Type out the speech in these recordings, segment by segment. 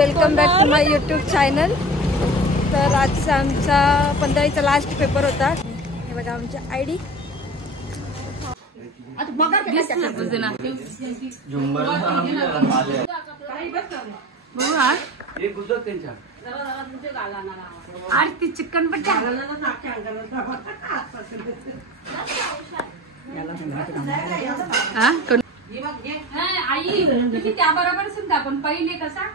Welcome back to my YouTube channel. तर आजचा आमचा 15वीचा लास्ट पेपर होता। हे बघा आमची आयडी। ती चिकन पट्ट्या आई त्या बरोबर सुद्धा आपण पहिले कसा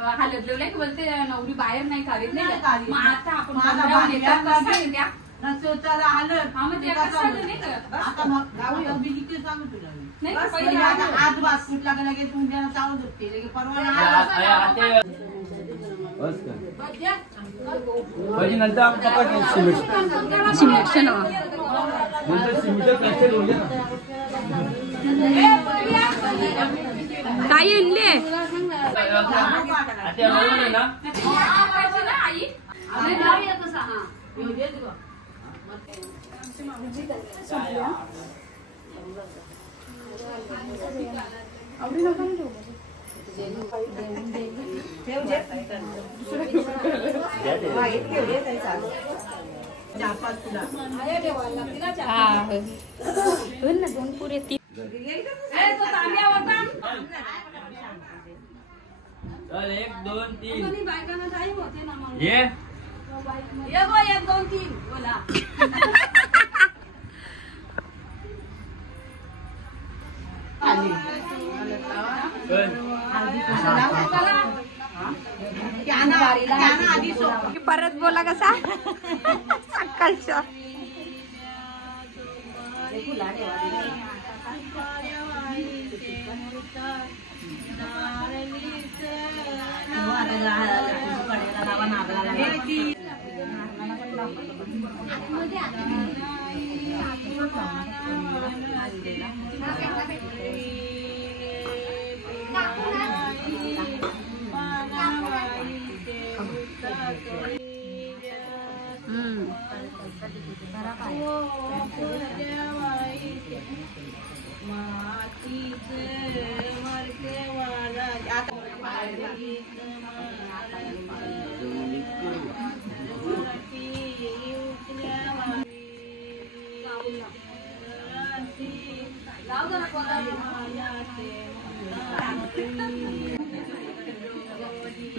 हालत जेवल्या की बोलते नवरी बाहेर नाही काढत नाही मग आता आपण काय आणले दोन पुरे तीन चल 1 2 3 बायकांना टाइम होते ना मग ये 1 2 3 बोला परत बोला कसा सकाळचा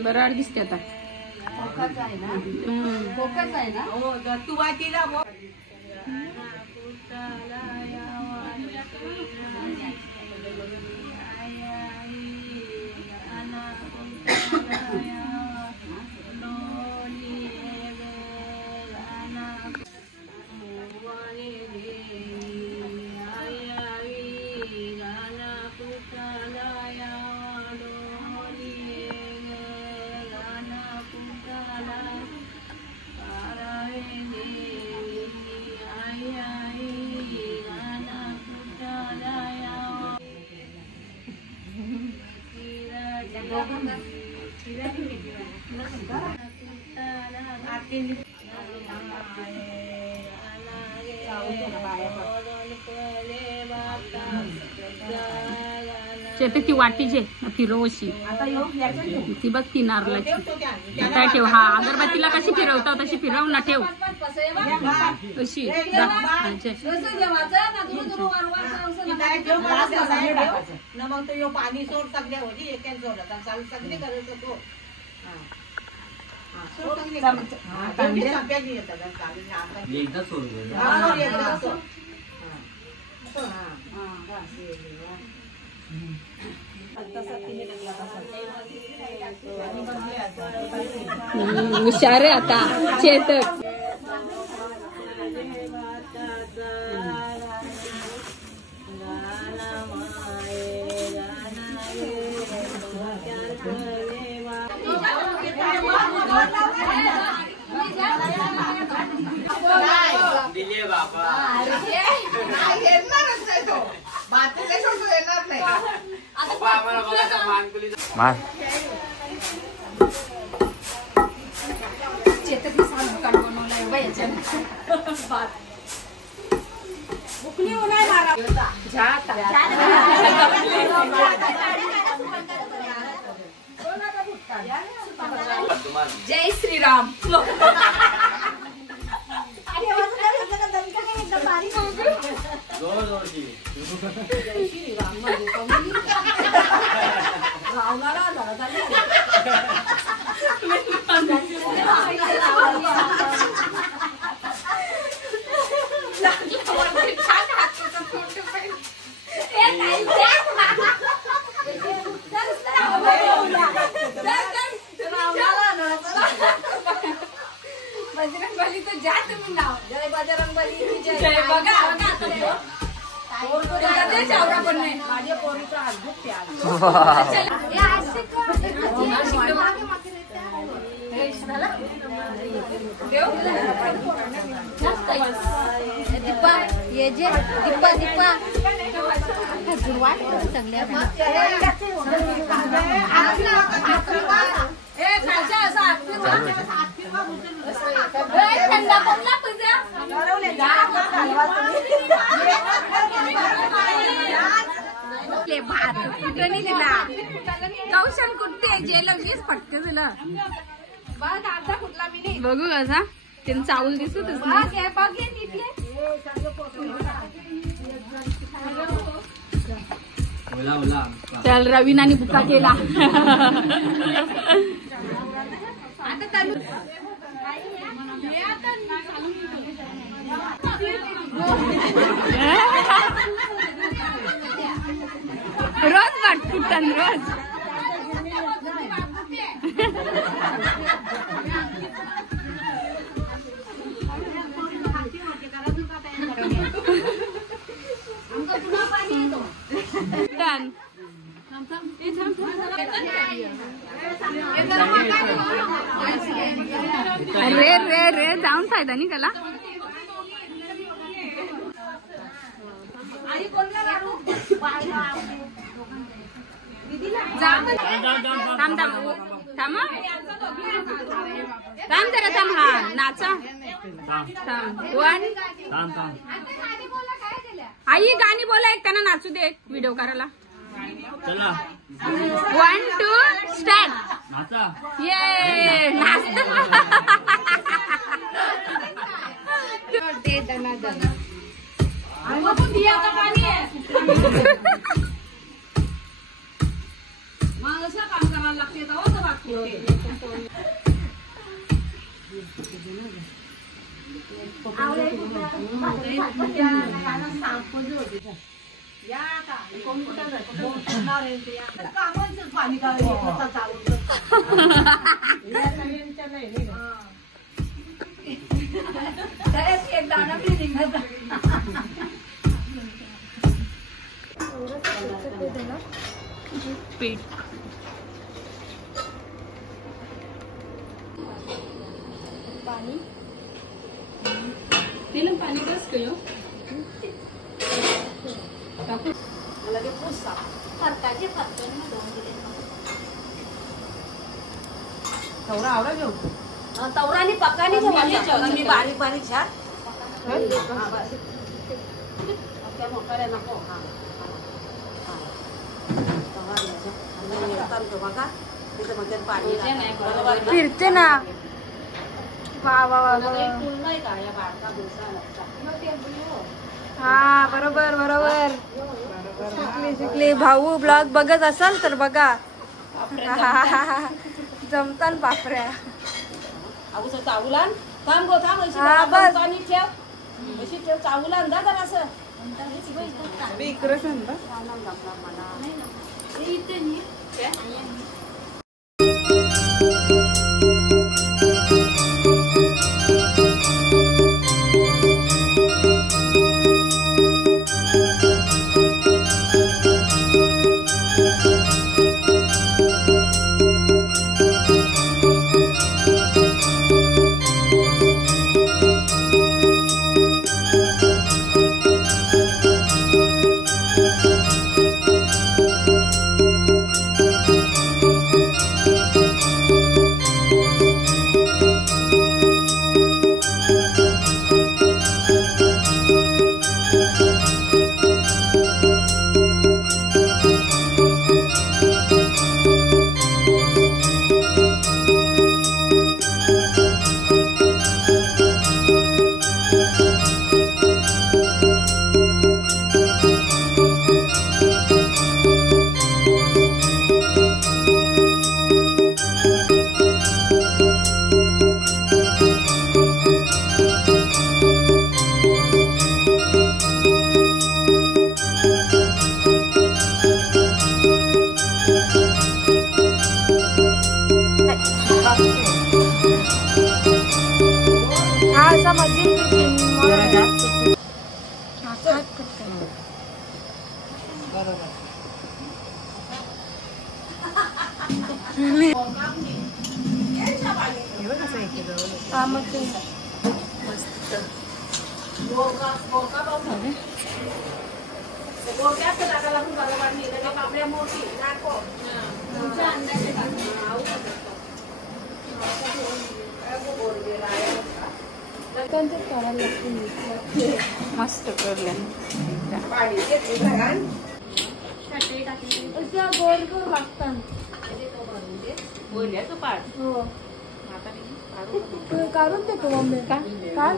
बरं दिसते आता फोकस आहे ना हो तू वाटीला ती वाटीचे फिरवशी ती बघ ती नारळाची आता ठेव हा अगरबत्तीला कशी फिरवता तशी फिरव ना ठेव अशी पाणी सोड सगळ्या होती एकच जोडत सगळे करत होतो हुशार आहे आता चेतक दिले बाबा चेतक दुकान बनवलंय बाई जय श्रीराम. बजरंगबली तो जा तुम्ही नाव. जय बजरंगबली जय. बघा पण नाही माझ्या पोरीचा हात दुखते. दीपा ये जे दीपा दीपा सुरुवात सगळ्या थंडा पडला भात कुठं दिला कौशल कुठे जे लगेच फटके दिलं बघ आता कुठला मी नाही बघू कसा त्यांनी चावल दिसतच नाही. चल रवीनाने बुका केला. रोज वाटतं रोज रे रे रे जाऊन फायदा नाही त्याला. थांब जरा थांब. हा नाचा आई गाणी बोला एक त्यांना नाचू दे व्हिडिओ करायला. 1 2 स्टार्ट. ये नाचत मग असं काम करायला लागते तेव्हा वाटते. पाणी पीठ पाणी तिला पाणी बस केलं लगे पुसा फरकाचे फरके तवरा आवडा घेऊ. तवरानी पक्कानी मी बारीक बारीक छान नको. फिरते ना. वा वा वा हा बरोबर बरोबर शिकली. भाऊ ब्लॉग बघत असाल तर बघा. जमतान बापऱ्या. चावलान थांब गो थांब ठेव अशी ठेव चावलान जा जरा असं इकडे सांगता हा मग ते मस्त करले गोल गोल लागतात बोलल्या तू पाड हो काढून देतो मम्मी का